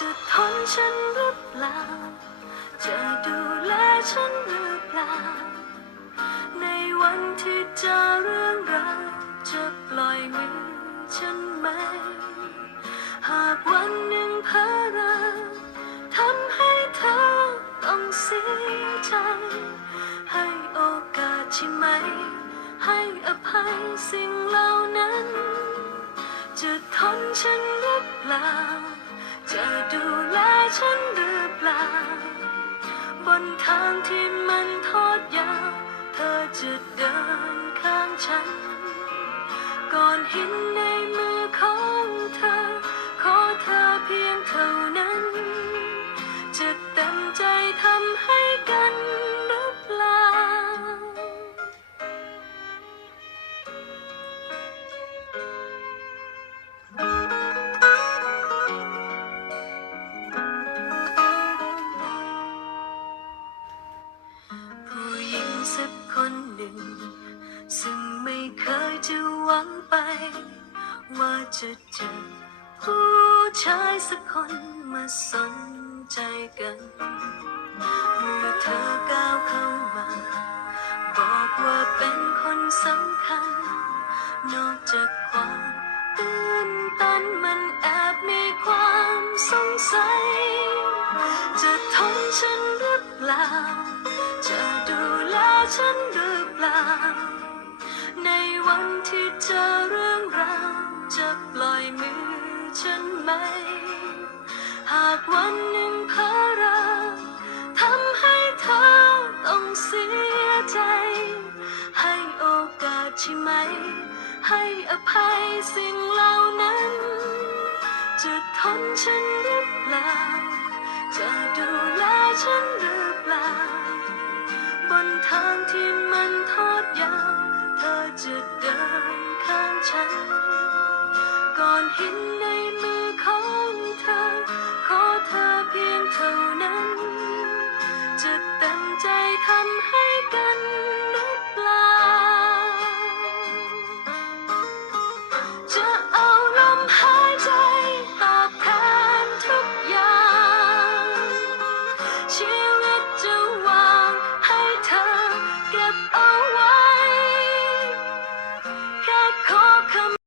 จะทนฉันหรือเปล่า จะดูแลฉันหรือเปล่า ในวันที่เจอเรื่องราวจะปล่อยมือฉันไหม หากวันหนึ่งเพอเราทำให้เธอต้องเสียใจ ให้โอกาสใช่ไหม ให้อภัยสิ่งเหล่านั้น จะทนฉันหรือเปล่า ฉันหรือเปล่า บนทางที่มันทอดยาว เธอจะเดินข้างฉัน ก่อนหิน ไปว่าจะเจอผู้ชายสักคนมาสนใจกัน เมื่อเธอก้าวเข้ามา บอกว่าเป็นคนสำคัญ นอกจากความตื่นตันมันแอบมีความสงสัย จะทนฉันหรือเปล่า จะดูแลฉันหรือเปล่า ในวันที่เจอ จะปล่อยมือฉันไหม หากวันหนึ่งเพอเราทำให้เธอต้องเสียใจ ให้โอกาสใช่ไหม ให้อภัยสิ่งเหล่านั้น จะทนฉันหรือเปล่า จะดูแลฉันหรือเปล่า บนทางที่มันทอดยาว เธอจะเดินข้างฉัน ก่อนห็นในมือขอเธอ ขอเธอเพียงเท่านั้น จะเต็มใจทำให้กันหรือเปล่า จะเอาลมหายใจตอบแทนทุกอย่าง ชีวิตจะวางให้เธอเก็บเอา